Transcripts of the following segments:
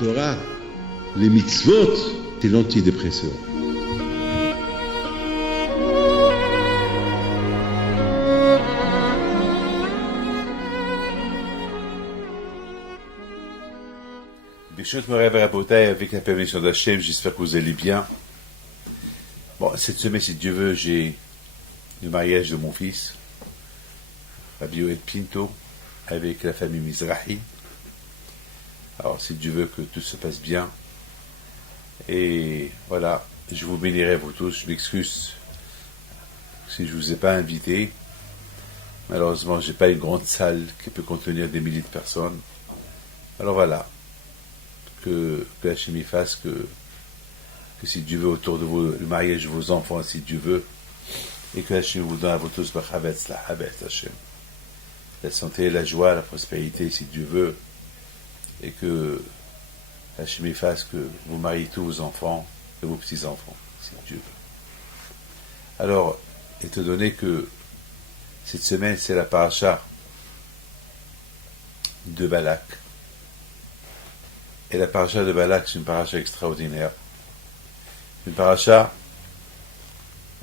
Torah, les mitzvot, c'est l'antidépresseur. Birshot Moray Rabotai, avec la permission d'Hachem, j'espère que vous allez bien. Bon, cette semaine, si Dieu veut, j'ai le mariage de mon fils, Rabbi Yoel Pinto, avec la famille Mizrahi. Alors, si Dieu veut que tout se passe bien. Et voilà, je vous bénirai vous tous. Je m'excuse si je ne vous ai pas invité. Malheureusement, je n'ai pas une grande salle qui peut contenir des milliers de personnes. Alors voilà, que Hachem y fasse que si Dieu veut autour de vous, le mariage de vos enfants, si Dieu veut, et que Hachem vous donne à vous tous la santé, la joie, la prospérité, si Dieu veut, et que Hachem y fasse que vous mariez tous vos enfants et vos petits-enfants, si Dieu veut. Alors, étant donné que cette semaine, c'est la paracha de Balak, et la paracha de Balak, c'est une paracha extraordinaire. Une paracha,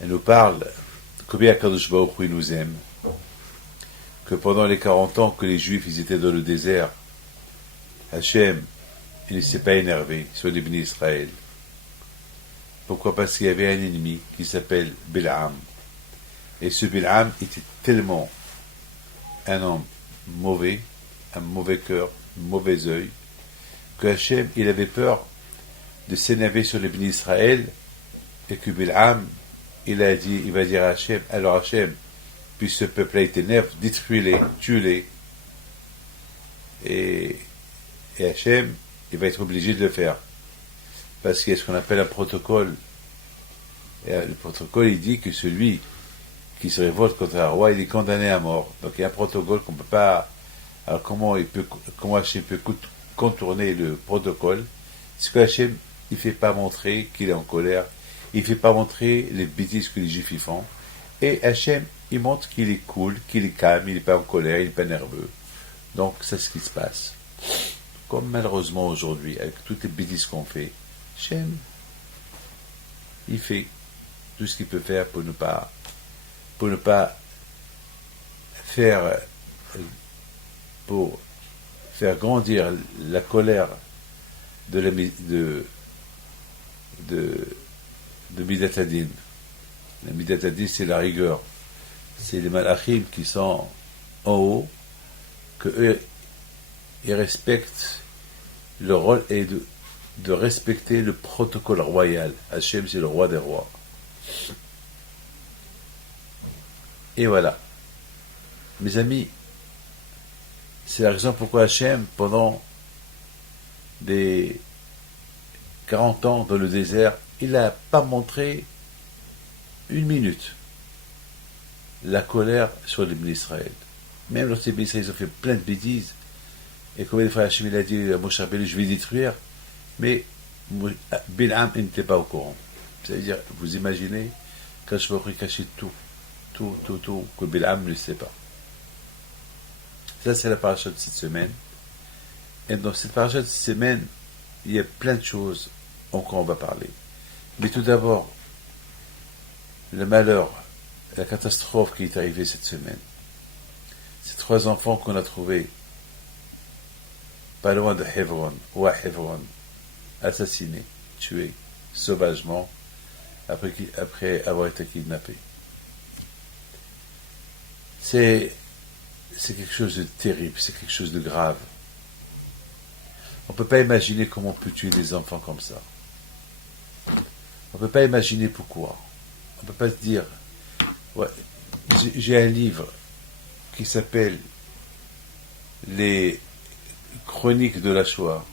elle nous parle combien Akadosh Baruch Hu nous aime, que pendant les 40 ans que les Juifs ils étaient dans le désert, Hachem, il ne s'est pas énervé sur les bénis Israël. Pourquoi? Parce qu'il y avait un ennemi qui s'appelle Bil'am. Et ce Bil'am était tellement un homme mauvais, un mauvais cœur, un mauvais œil, que Hachem, il avait peur de s'énerver sur les bénis Israël, et que Bil'am, il va dire à Hachem, alors Hachem, puis ce peuple-là il t'énerve, détruis-les, tue-les. Et Hachem, il va être obligé de le faire. Parce qu'il y a ce qu'on appelle un protocole. Et le protocole, il dit que celui qui se révolte contre un roi, il est condamné à mort. Donc il y a un protocole qu'on ne peut pas... Alors comment Hachem peut contourner le protocole? C'est que Hachem, il ne fait pas montrer qu'il est en colère, il ne fait pas montrer les bêtises que les Juifs y font, et Hachem, il montre qu'il est cool, qu'il est calme, il n'est pas en colère, il n'est pas nerveux. Donc, c'est ce qui se passe. Comme malheureusement aujourd'hui, avec toutes les bêtises qu'on fait, Hachem, il fait tout ce qu'il peut faire pour ne pas faire, pour faire grandir la colère de Midat Hadin. La Midat Hadin, c'est la rigueur. C'est les malachim qui sont en haut, que eux, ils respectent le rôle est de respecter le protocole royal. Hachem, c'est le roi des rois. Et voilà. Mes amis, c'est la raison pourquoi Hachem, pendant des 40 ans dans le désert, il n'a pas montré une minute la colère sur les bénis Israël. Même lorsque les bénis Israël ont fait plein de bêtises, et combien de fois Hachem a dit à Moshe Rabbeinu, je vais détruire, mais Bil'am n'était pas au courant. C'est-à-dire, vous imaginez, quand je pourrais cacher tout, que Bil'am ne sait pas. Ça, c'est la paracha de cette semaine. Et dans cette paracha de cette semaine, il y a plein de choses encore on va parler. Mais tout d'abord, le malheur, la catastrophe qui est arrivée cette semaine. Ces 3 enfants qu'on a trouvés pas loin de Hebron, ou à Hebron, assassinés, tués, sauvagement, après avoir été kidnappés. C'est quelque chose de terrible, c'est quelque chose de grave. On ne peut pas imaginer comment on peut tuer des enfants comme ça. On ne peut pas imaginer pourquoi. On ne peut pas se dire... Ouais, j'ai un livre qui s'appelle Les Chroniques de la Shoah.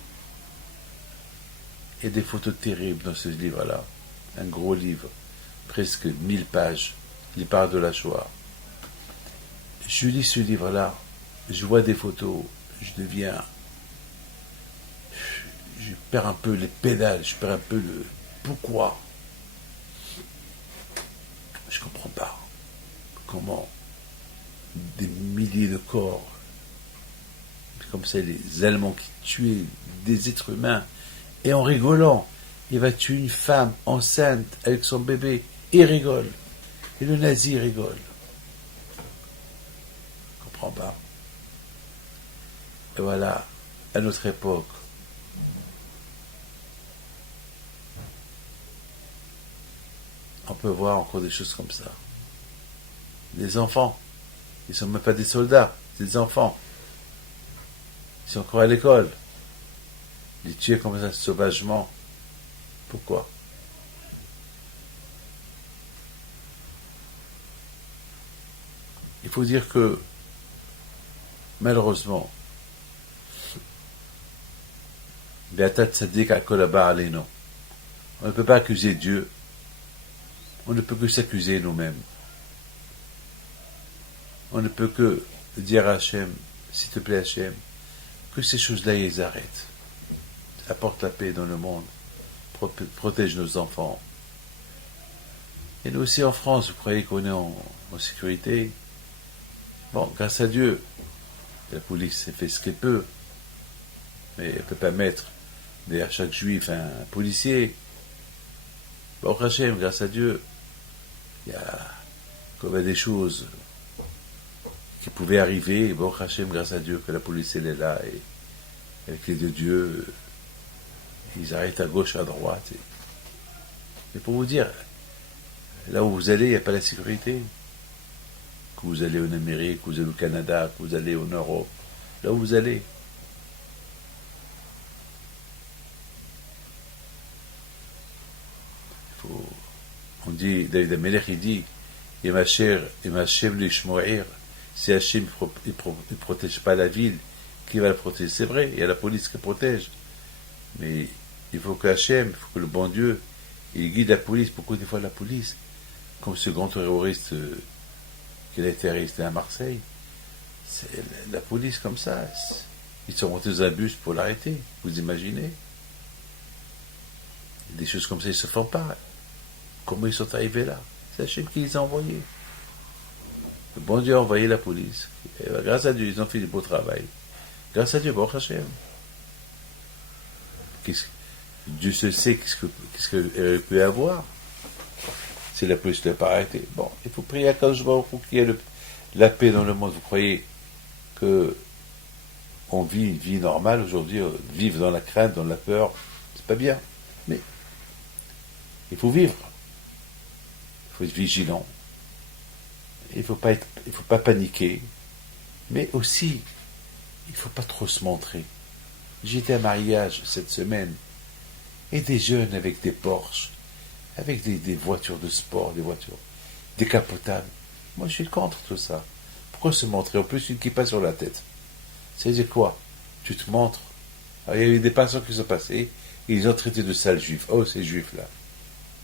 Il y a des photos terribles dans ce livre-là. Un gros livre, presque 1000 pages. Il parle de la Shoah. Je lis ce livre-là, je vois des photos, je perds un peu les pédales, je perds un peu le... Pourquoi? Je ne comprends pas. Comment des milliers de corps comme ça, les Allemands qui tuaient des êtres humains, et en rigolant, il va tuer une femme enceinte avec son bébé, et il rigole. Et le nazi rigole. Je comprends pas. Et voilà, à notre époque, on peut voir encore des choses comme ça. Des enfants, ils ne sont même pas des soldats, c'est des enfants. Ils sont encore à l'école. Les tuer comme ça sauvagement. Pourquoi? Il faut dire que, malheureusement, on ne peut pas accuser Dieu. On ne peut que s'accuser nous-mêmes. On ne peut que dire à Hachem, s'il te plaît Hachem, que ces choses-là, ils arrêtent. Apporte la paix dans le monde. Protège nos enfants. Et nous aussi en France, vous croyez qu'on est en sécurité? Bon, grâce à Dieu, la police fait ce qu'elle peut. Mais elle ne peut pas mettre derrière chaque juif un policier. Bon, Hachem, grâce à Dieu, il y a comme des choses qui pouvaient arriver. Bon, Hachem, grâce à Dieu, que la police elle est là et avec les deux dieux, ils arrêtent à gauche, à droite. Mais pour vous dire, là où vous allez, il n'y a pas la sécurité. Que vous allez en Amérique, que vous allez au Canada, que vous allez en Europe, là où vous allez. On dit, David Amelech, il dit, Hashem l'ishmo'ir, si Hashem ne protège pas la ville, qui va la protéger? C'est vrai, il y a la police qui protège. Mais il faut que Hashem, il faut que le bon Dieu, il guide la police. Pourquoi des fois la police, comme ce grand terroriste qui a été arrêté à Marseille, c'est la police comme ça, ils sont montés dans un bus pour l'arrêter, vous imaginez? Des choses comme ça, ils ne se font pas. Comment ils sont arrivés là? C'est Hachem qui les a envoyés. Le bon Dieu a envoyé la police. Et grâce à Dieu, ils ont fait du beau travail. Grâce à Dieu, bon Hachem. Dieu se sait qu'est-ce qu'elle peut avoir si la police ne l'a pas arrêté. Bon, il faut prier à Kadosh Baruch Hu qu'il y ait la paix dans le monde. Vous croyez que on vit une vie normale aujourd'hui, vivre dans la crainte, dans la peur, c'est pas bien. Mais il faut vivre. Il faut être vigilant. Il faut pas paniquer. Mais aussi, il ne faut pas trop se montrer. J'étais à mariage cette semaine, et des jeunes avec des Porsche, avec des voitures de sport, des voitures décapotables. Moi, je suis contre tout ça. Pourquoi se montrer? En plus, une kippa sur la tête. Ça veut dire quoi? Tu te montres. Alors, il y a eu des personnes qui sont passées, et ils ont traité de sales juifs. Oh, ces juifs-là.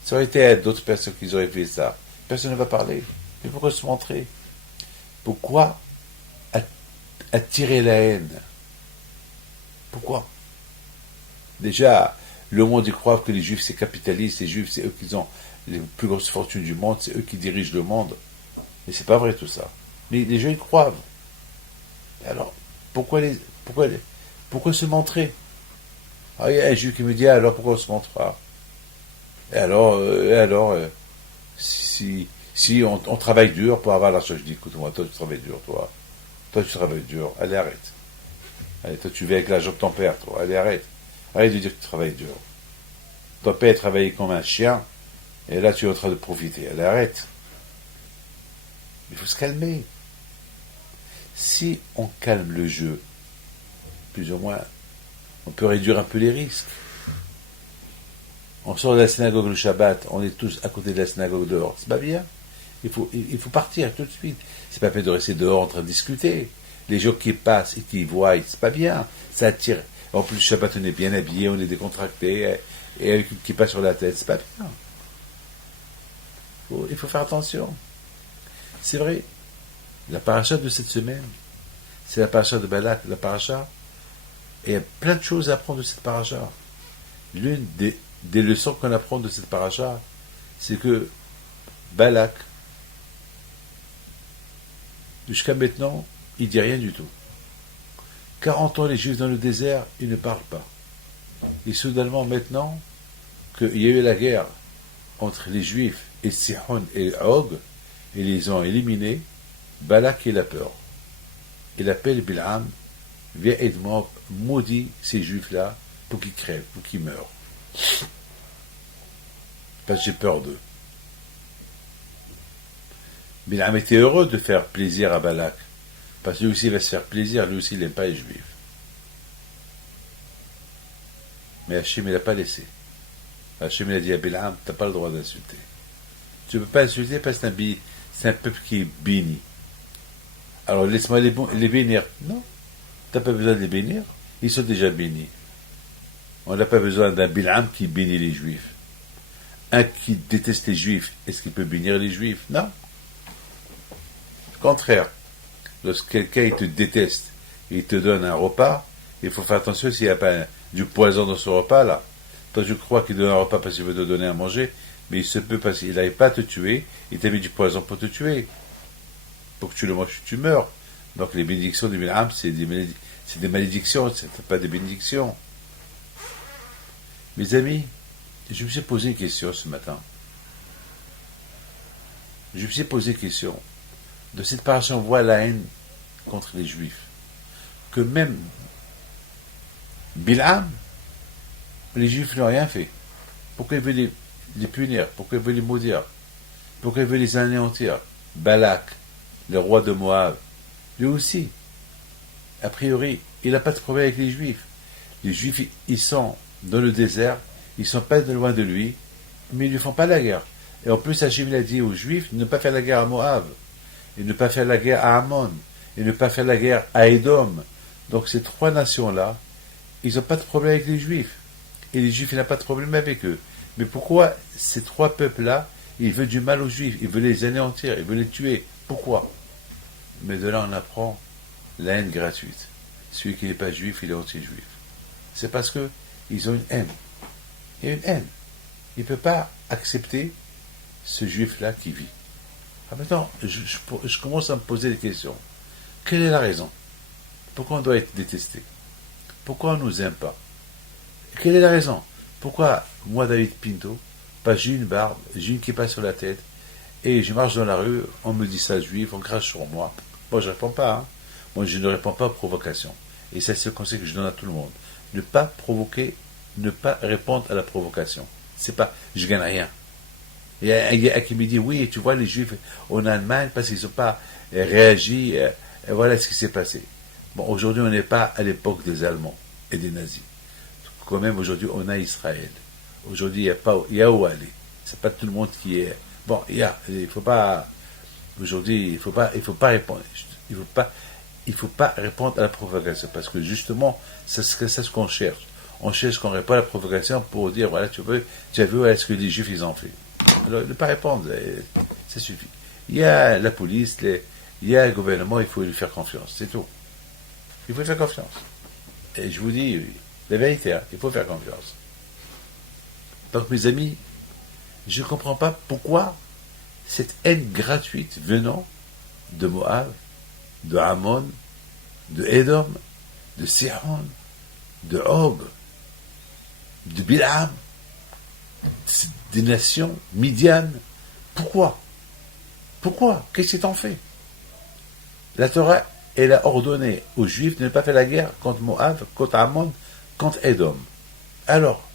Ça aurait été à d'autres personnes qui auraient fait ça. Personne ne va parler. Mais pourquoi se montrer? Pourquoi attirer la haine? Pourquoi? Déjà, le monde y croit que les juifs c'est capitaliste, les juifs c'est eux qui ont les plus grosses fortunes du monde, c'est eux qui dirigent le monde. Mais c'est pas vrai tout ça. Mais les gens y croient. Alors, pourquoi se montrer? Ah, il y a un juif qui me dit, alors pourquoi on se montrera? Et alors, si on travaille dur pour avoir l'argent, je dis, écoute-moi, toi tu travailles dur, toi tu travailles dur, allez arrête. Allez, toi tu vis avec l'argent de ton père, toi, allez arrête. Arrête de dire que tu travailles dur. Ton père travaillait comme un chien, et là tu es en train de profiter, allez arrête. Il faut se calmer. Si on calme le jeu, plus ou moins, on peut réduire un peu les risques. On sort de la synagogue le Shabbat, on est tous à côté de la synagogue dehors. C'est pas bien. Il faut partir tout de suite. C'est pas fait de rester dehors en train de discuter. Les gens qui passent et qui voient, c'est pas bien. Ça attire. En plus, le Shabbat, on est bien habillé, on est décontracté, et avec une kippa sur la tête, c'est pas bien. Il faut faire attention. C'est vrai. La paracha de cette semaine, c'est la paracha de Balak, la paracha. Et il y a plein de choses à apprendre de cette paracha. L'une des leçons qu'on apprend de cette paracha, c'est que Balak, jusqu'à maintenant, il dit rien du tout. 40 ans les Juifs dans le désert, ils ne parlent pas. Et soudainement maintenant, qu'il y a eu la guerre entre les Juifs et Sihon et Og, et les ont éliminés, Balak il a peur. Il appelle Bil'am, viens aide-moi, maudit ces Juifs-là pour qu'ils crèvent, pour qu'ils meurent. Parce que j'ai peur d'eux. Bil'am était heureux de faire plaisir à Balak, parce que lui aussi il va se faire plaisir, lui aussi il n'aime pas les Juifs. Mais Hachem il n'a pas laissé. Hachem il a dit à Bil'am, tu n'as pas le droit d'insulter. Tu ne peux pas insulter parce que c'est un peuple qui est béni. Alors laisse-moi les bénir. Non, tu n'as pas besoin de les bénir, ils sont déjà bénis. On n'a pas besoin d'un Bil'am qui bénit les Juifs. Un qui déteste les Juifs, est-ce qu'il peut bénir les Juifs? Non. Au contraire, lorsque quelqu'un il te déteste et il te donne un repas, il faut faire attention s'il n'y a pas du poison dans ce repas-là. Toi, je crois qu'il donne un repas parce qu'il veut te donner à manger, mais il se peut parce qu'il n'arrive pas à te tuer, il t'a mis du poison pour te tuer. Pour que tu le manges, tu meurs. Donc les bénédictions du Bil'am, c'est des malédictions, c'est pas des bénédictions. Mes amis, je me suis posé une question ce matin. Je me suis posé une question. De cette paracha, on voit la haine contre les Juifs. Que même Bil'am, les Juifs n'ont rien fait. Pourquoi il veut les punir? Pourquoi il veut les maudire? Pourquoi il veut les anéantir? Balak, le roi de Moab, lui aussi, a priori, il n'a pas de problème avec les Juifs. Les Juifs, ils sont dans le désert, ils ne sont pas de loin de lui, mais ils ne lui font pas la guerre. Et en plus, Hachem a dit aux Juifs de ne pas faire la guerre à Moab, et ne pas faire la guerre à Ammon, et ne pas faire la guerre à Édom. Donc ces trois nations-là, ils n'ont pas de problème avec les Juifs. Et les Juifs, ils n'ont pas de problème avec eux. Mais pourquoi ces trois peuples-là, ils veulent du mal aux Juifs, ils veulent les anéantir, ils veulent les tuer? Pourquoi? Mais de là, on apprend la haine gratuite. Celui qui n'est pas juif, il est anti-juif. C'est parce que ils ont une haine. Il y a une haine. Il ne peut pas accepter ce juif-là qui vit. Ah, maintenant, je commence à me poser des questions. Quelle est la raison? Pourquoi on doit être détesté? Pourquoi on ne nous aime pas? Quelle est la raison? Pourquoi moi, David Pinto, j'ai une barbe, j'ai une kippa sur la tête, et je marche dans la rue, on me dit ça juif, on crache sur moi. Moi, je ne réponds pas. Hein. Moi, je ne réponds pas aux provocations. Et ça, c'est le conseil que je donne à tout le monde. Ne pas provoquer, ne pas répondre à la provocation. C'est pas, je gagne rien. Il y a un gars qui me dit, oui, tu vois, les Juifs en Allemagne, parce qu'ils n'ont pas réagi, et voilà ce qui s'est passé. Bon, aujourd'hui, on n'est pas à l'époque des Allemands et des nazis. Quand même, aujourd'hui, on a Israël. Aujourd'hui, il y a où aller. C'est pas tout le monde qui est... Bon, il faut pas... Aujourd'hui, il faut pas répondre. Il faut pas répondre à la provocation, parce que justement, c'est ce qu'on cherche. On cherche qu'on répond à la provocation pour dire, voilà, tu as vu ce que les Juifs, ils ont fait. Alors, ne pas répondre, ça suffit. Il y a la police, il y a le gouvernement, il faut lui faire confiance, c'est tout. Il faut faire confiance. Et je vous dis la vérité, hein, il faut faire confiance. Donc, mes amis, je ne comprends pas pourquoi cette haine gratuite venant de Moab, de Ammon, de Édom, de Sihon, de Og, de Bil'am, des nations, Midian. Pourquoi? Qu'est-ce qu'ils t'ont fait? La Torah, elle a ordonné aux Juifs de ne pas faire la guerre contre Moab, contre Ammon, contre Édom. Alors,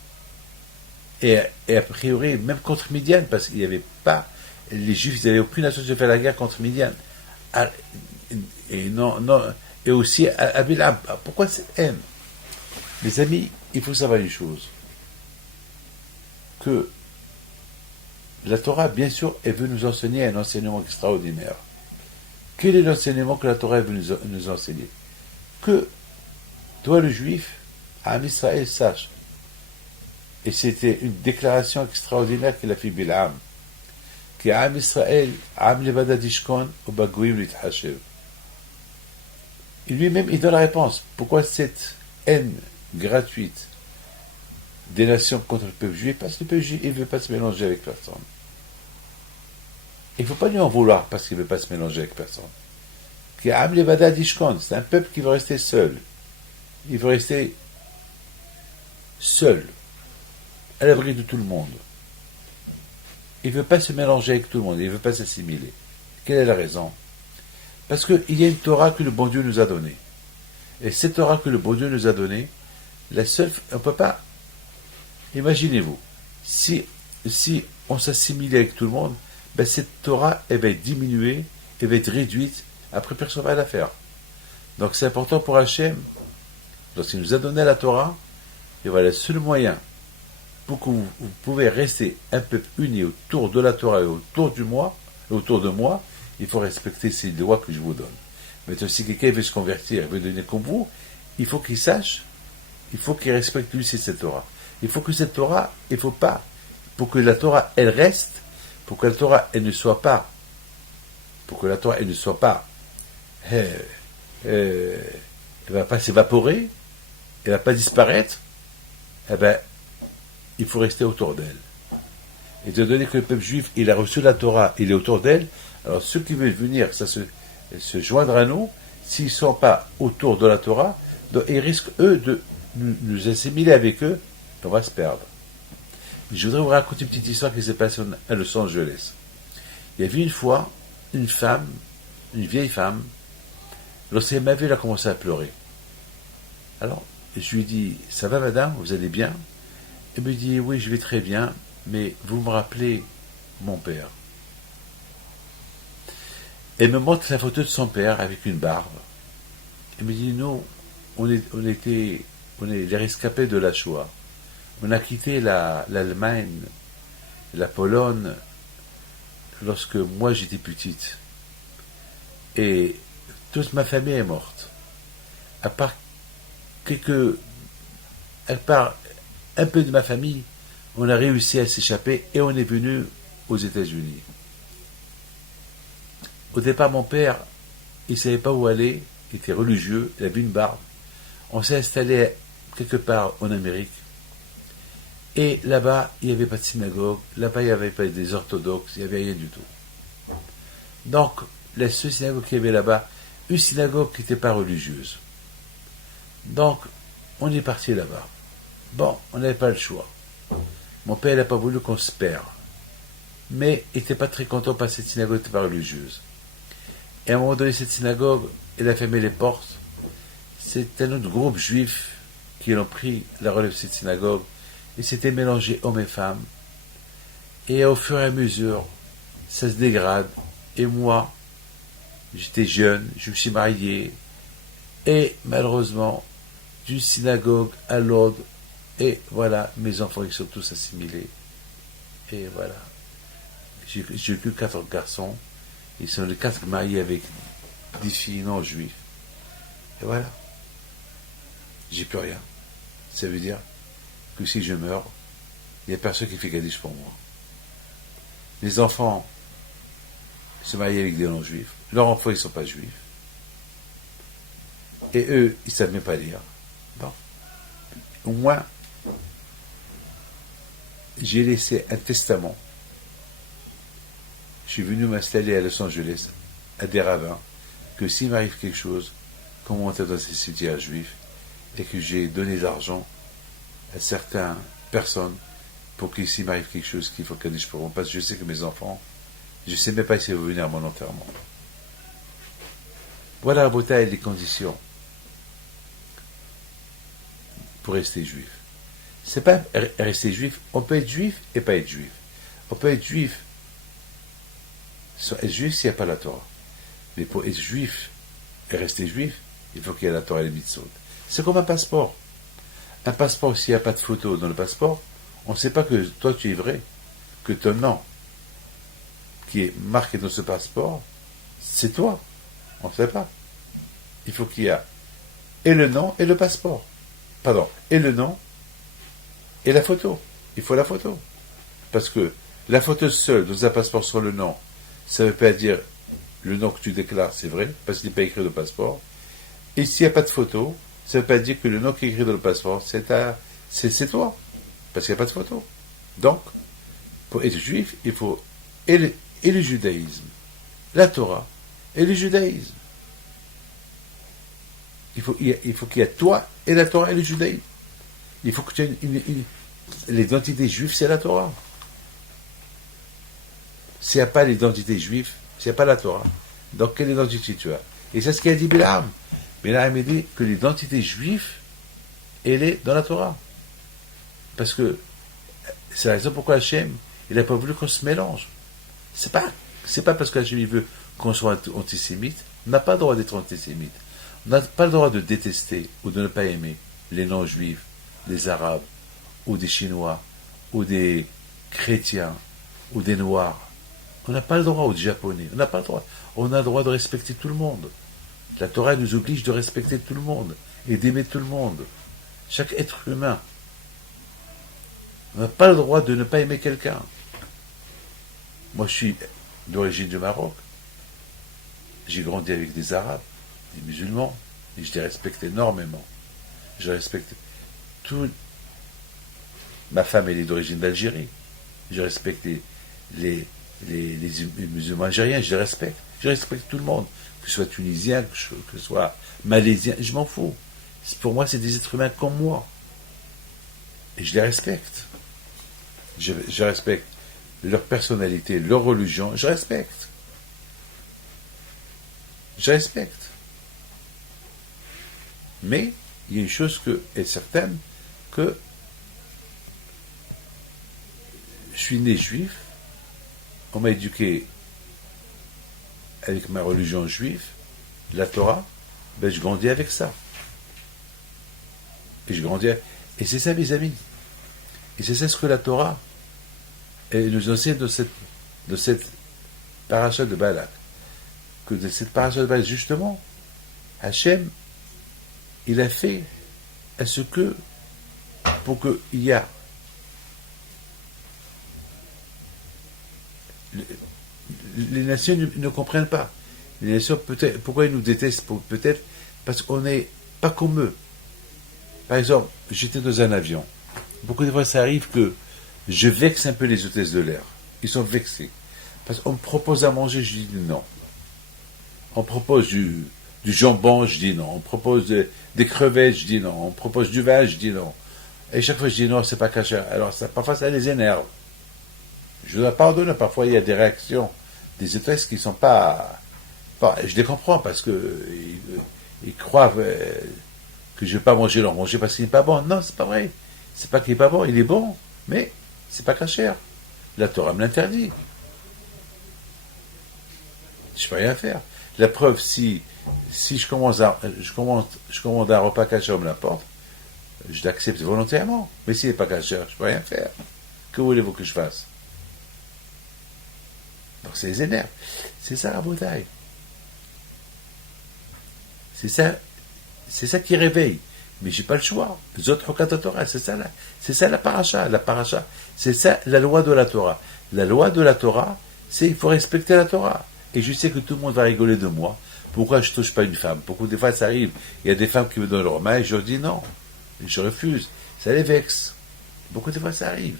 et a priori, même contre Midian, parce qu'il n'y avait pas, les Juifs, ils n'avaient aucune association de faire la guerre contre Midian. Et aussi à Bil'am. Pourquoi cette haine? Les amis, il faut savoir une chose. Que la Torah, bien sûr, elle veut nous enseigner un enseignement extraordinaire. Quel est l'enseignement que la Torah veut nous enseigner? Que toi, le juif, Am Israël, sache. Et c'était une déclaration extraordinaire qu'il a fait Bil'am. Que Am Israël, Am Levada Dishkon, ou Bagouyim Litchashev. Et lui-même, il donne la réponse. Pourquoi cette haine gratuite des nations contre le peuple juif? Parce que le peuple juif, il ne veut pas se mélanger avec personne. Il ne faut pas lui en vouloir parce qu'il ne veut pas se mélanger avec personne. C'est un peuple qui va rester seul. il veut rester seul, à l'abri de tout le monde. Il ne veut pas se mélanger avec tout le monde, il ne veut pas s'assimiler. Quelle est la raison? Parce qu'il y a une Torah que le bon Dieu nous a donnée. Et cette Torah que le bon Dieu nous a donnée, on ne peut pas. Imaginez-vous, si on s'assimilait avec tout le monde, ben cette Torah, elle va être diminuée, elle va être réduite, après personne ne va la faire. Donc c'est important pour Hachem, lorsqu'il nous a donné la Torah, et voilà, le seul moyen pour que vous pouvez rester un peuple uni autour de la Torah et autour de moi, il faut respecter ces lois que je vous donne. Maintenant, si quelqu'un veut se convertir, veut devenir comme vous, il faut qu'il sache, il faut qu'il respecte lui cette Torah. Il faut que cette Torah, il ne faut pas, pour que la Torah, elle reste, pour que la Torah, elle ne soit pas, elle va pas s'évaporer, elle va pas disparaître, eh ben, il faut rester autour d'elle. Étant donné que le peuple juif, il a reçu la Torah, il est autour d'elle, alors ceux qui veulent venir, se joindre à nous, s'ils ne sont pas autour de la Torah, donc ils risquent, eux, de nous assimiler avec eux, et on va se perdre. Mais je voudrais vous raconter une petite histoire qui s'est passée à Los Angeles. Il y avait une fois une femme, une vieille femme, lorsqu'elle m'a vu, elle a commencé à pleurer. Alors, je lui ai dit, ça va madame, vous allez bien? Elle me dit, oui, je vais très bien, mais vous me rappelez mon père. Elle me montre la photo de son père avec une barbe. Elle me dit, nous, on est les rescapés de la Shoah. On a quitté l'Allemagne, la Pologne, lorsque moi j'étais petite. Et toute ma famille est morte. À part un peu de ma famille, on a réussi à s'échapper et on est venu aux États-Unis. Au départ, mon père, il ne savait pas où aller, il était religieux, il avait une barbe. On s'est installé quelque part en Amérique. Et là-bas, il n'y avait pas de synagogue, là-bas, il n'y avait pas des orthodoxes, il n'y avait rien du tout. Donc, la seule synagogue qu'il y avait là-bas, une synagogue qui n'était pas religieuse. Donc, on est parti là-bas. Bon, on n'avait pas le choix. Mon père n'a pas voulu qu'on se perde. Mais il n'était pas très content parce que cette synagogue n'était pas religieuse. Et à un moment donné, cette synagogue, elle a fermé les portes. C'est un autre groupe juif qui ont pris la relève de cette synagogue. Et s'était mélangé hommes et femmes. Et au fur et à mesure, ça se dégrade. Et moi, j'étais jeune, je me suis marié. Et malheureusement, d'une synagogue à l'autre, et voilà, mes enfants, ils sont tous assimilés. Et voilà. J'ai eu 4 garçons. Ils sont les 4 mariés avec des filles non juives. Et voilà. J'ai plus rien. Ça veut dire que si je meurs, il n'y a personne qui fait Kaddish pour moi. Les enfants se marient avec des non-juifs. Leurs enfants, ils ne sont pas juifs. Et eux, ils ne savent même pas lire. Bon. Au moins, j'ai laissé un testament. Je suis venu m'installer à Los Angeles, à des rabbins, que s'il m'arrive quelque chose, qu'on monte dans ces cimetières juifs, et que j'ai donné de l'argent à certaines personnes pour que s'il m'arrive quelque chose qu'il faut Kaddish pour moi, parce que je sais que mes enfants, je ne sais même pas s'ils vont venir à mon enterrement. Voilà la beauté et les conditions pour rester juif. C'est pas rester juif, on peut être juif et pas être juif. On peut être juif s'il n'y a pas la Torah. Mais pour être juif et rester juif, il faut qu'il y ait la Torah et les mitzvot. C'est comme un passeport. Un passeport, s'il n'y a pas de photo dans le passeport, on ne sait pas que toi tu es vrai, que ton nom qui est marqué dans ce passeport, c'est toi. On ne sait pas. Il faut qu'il y ait et le nom et le passeport. Pardon, et le nom et la photo. Il faut la photo. Parce que la photo seule dans un passeport sur le nom, ça ne veut pas dire le nom que tu déclares, c'est vrai, parce qu'il n'est pas écrit dans le passeport. Et s'il n'y a pas de photo, ça ne veut pas dire que le nom qui est écrit dans le passeport, c'est toi. Parce qu'il n'y a pas de photo. Donc, pour être juif, il faut et le judaïsme, la Torah et le judaïsme. il faut qu'il y ait toi et la Torah et le judaïsme. Il faut que tu aies l'identité juive, c'est la Torah. S'il n'y a pas l'identité juive, s'il n'y a pas la Torah, donc quelle identité tu as? Et c'est ce qu'a dit Bilam. Bilam a dit que l'identité juive, elle est dans la Torah. Parce que c'est la raison pourquoi Hachem, il n'a pas voulu qu'on se mélange. C'est pas parce qu'Hachem il veut qu'on soit antisémite. On n'a pas le droit d'être antisémite. On n'a pas le droit de détester ou de ne pas aimer les non-juifs, les arabes, ou des chinois, ou des chrétiens, ou des noirs. On n'a pas le droit, ou des japonais. On n'a pas le droit. On a le droit de respecter tout le monde. La Torah nous oblige de respecter tout le monde et d'aimer tout le monde. Chaque être humain. On n'a pas le droit de ne pas aimer quelqu'un. Moi, je suis d'origine du Maroc. J'ai grandi avec des Arabes, des musulmans, et je les respecte énormément. Je respecte tout. Ma femme, elle est d'origine d'Algérie. Je respecte les musulmans algériens, je les respecte. Je respecte tout le monde. Que ce soit tunisien, que ce soit malaisien, je m'en fous. Pour moi, c'est des êtres humains comme moi. Et je les respecte. Je respecte leur personnalité, leur religion, je respecte. Je respecte. Mais il y a une chose est certaine, que je suis né juif, on m'a éduqué avec ma religion juive, la Torah, ben je grandis avec ça. Et c'est ça, mes amis. Et c'est ça ce que la Torah nous enseigne de cette paracha de Balak. Que de cette paracha de Balak, justement, Hachem, il a fait à ce que, pour qu'il y a les nations ne comprennent pas. Les nations, peut-être, pourquoi ils nous détestent? Peut-être parce qu'on n'est pas comme eux. Par exemple, j'étais dans un avion. Beaucoup de fois, ça arrive que je vexe un peu les hôtesses de l'air. Ils sont vexés. Parce qu'on me propose à manger, je dis non. On me propose du jambon, je dis non. On me propose des crevettes, je dis non. On me propose du vin, je dis non. Et chaque fois, je dis non, c'est pas caché. Alors, parfois, ça les énerve. Je dois pardonner. Parfois, il y a des réactions des hôtesses qui ne sont pas... Bon, je les comprends parce que ils croient que je ne vais pas manger leur manger parce qu'il n'est pas bon. Non, c'est pas vrai. C'est pas qu'il n'est pas bon, il est bon, mais c'est pas cachère. La Torah me l'interdit. Je ne peux rien faire. La preuve, si je commande un repas cachère, on me l'apporte, je l'accepte volontairement. Mais s'il n'est pas cachère, je ne peux rien faire. Que voulez-vous que je fasse? Donc c'est les énerve. C'est ça la bouteille. C'est ça qui réveille. Mais j'ai pas le choix. Torah, c'est ça la paracha. La paracha, c'est ça la loi de la Torah. La loi de la Torah, c'est il faut respecter la Torah. Et je sais que tout le monde va rigoler de moi. Pourquoi je touche pas une femme? Pourquoi des fois ça arrive? Il y a des femmes qui me donnent leur main et je leur dis non. Et je refuse. Ça les vexe. Beaucoup de fois ça arrive.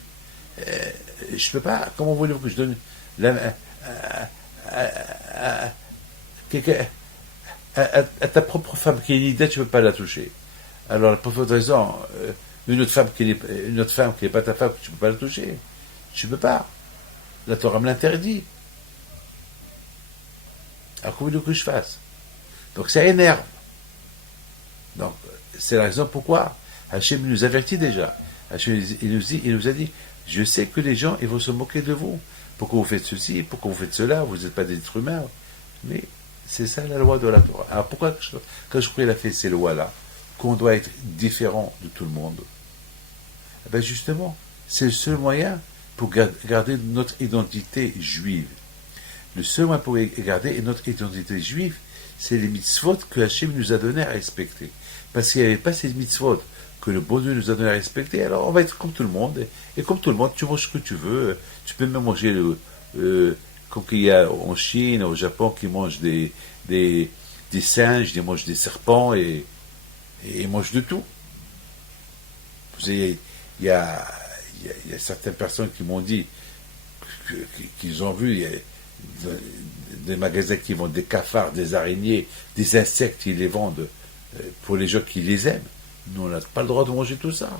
Je peux pas. Comment voulez-vous que je donne la main à ta propre femme qui est une idée, tu ne peux pas la toucher. Alors, pour cette raison, une autre femme qui n'est pas ta femme, tu ne peux pas la toucher. Tu ne peux pas. La Torah me l'interdit. Alors, comment que je fasse? Donc, ça énerve. Donc, c'est la raison pourquoi Hachem nous avertit déjà. Hachem, il nous a dit, je sais que les gens, ils vont se moquer de vous. Pourquoi vous faites ceci? Pourquoi vous faites cela? Vous n'êtes pas des êtres humains. Mais c'est ça la loi de la Torah. Alors pourquoi, quand il a fait ces lois-là, qu'on doit être différent de tout le monde? Eh bien justement, c'est le seul moyen pour garder notre identité juive. Le seul moyen pour garder notre identité juive, c'est les mitzvot que Hachem nous a donné à respecter. Parce qu'il n'y avait pas ces mitzvot que le bon Dieu nous a donné à respecter, alors on va être comme tout le monde. Et comme tout le monde, tu manges ce que tu veux. Tu peux même manger comme qu'il y a en Chine, au Japon, qui mangent des singes, ils mangent des serpents et ils mangent de tout. Il y a certaines personnes qui m'ont dit qu'ils ont vu des magasins qui vendent des cafards, des araignées, des insectes, ils les vendent pour les gens qui les aiment. Nous, on n'a pas le droit de manger tout ça.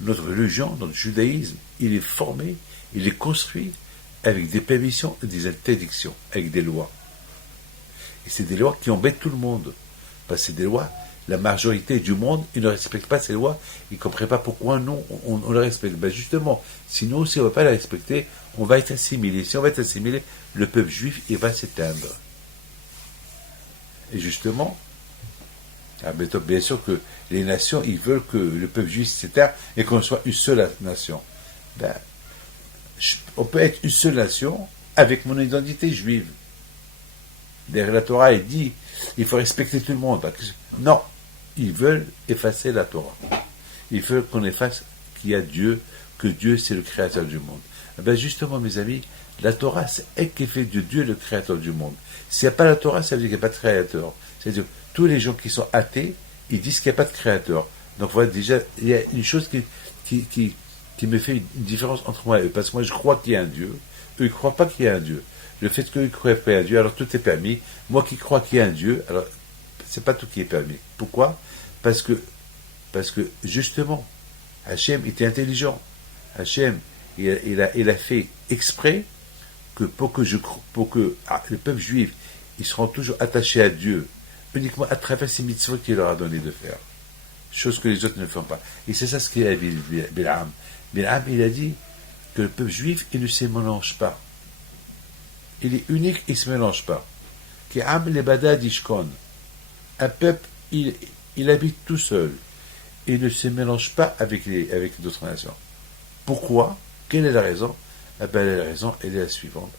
Notre religion, notre judaïsme, il est formé, il est construit avec des permissions et des interdictions, avec des lois. Et c'est des lois qui embêtent tout le monde. Parce que c'est des lois, la majorité du monde, ils ne respectent pas ces lois, ils ne comprennent pas pourquoi nous, on les respecte. Ben justement, si nous aussi on ne va pas les respecter, on va être assimilé. Si on va être assimilé, le peuple juif, il va s'éteindre. Et justement, bien sûr que les nations, ils veulent que le peuple juif s'éteigne et qu'on soit une seule nation. Ben, on peut être une seule nation avec mon identité juive. Derrière la Torah, il dit, il faut respecter tout le monde. Non, ils veulent effacer la Torah. Ils veulent qu'on efface qu'il y a Dieu, que Dieu c'est le créateur du monde. Ben justement, mes amis, la Torah, c'est elle qui fait de Dieu le créateur du monde. S'il n'y a pas la Torah, ça veut dire qu'il n'y a pas de créateur. C'est-à-dire, tous les gens qui sont athées, ils disent qu'il n'y a pas de créateur. Donc voilà, déjà, il y a une chose qui me fait une différence entre moi et eux. Parce que moi, je crois qu'il y a un Dieu. Eux, ils ne croient pas qu'il y a un Dieu. Le fait qu'eux ne croient pas qu'il y a un Dieu, alors tout est permis. Moi qui crois qu'il y a un Dieu, alors c'est pas tout qui est permis. Pourquoi ? Parce que justement, Hachem était intelligent. Hachem, il a fait exprès que pour que le peuple juif, ils seront toujours attachés à Dieu, uniquement à travers ces mitzvot qu'il leur a donné de faire. Chose que les autres ne font pas. Et c'est ça ce qu'il a dit Bilham. Bilham, il a dit que le peuple juif, il ne se mélange pas. Il est unique, il ne se mélange pas. Qu'Am lebada dishkon. Un peuple, il habite tout seul. Il ne se mélange pas avec d'autres nations. Pourquoi ? Quelle est la raison ? La raison, elle est la suivante.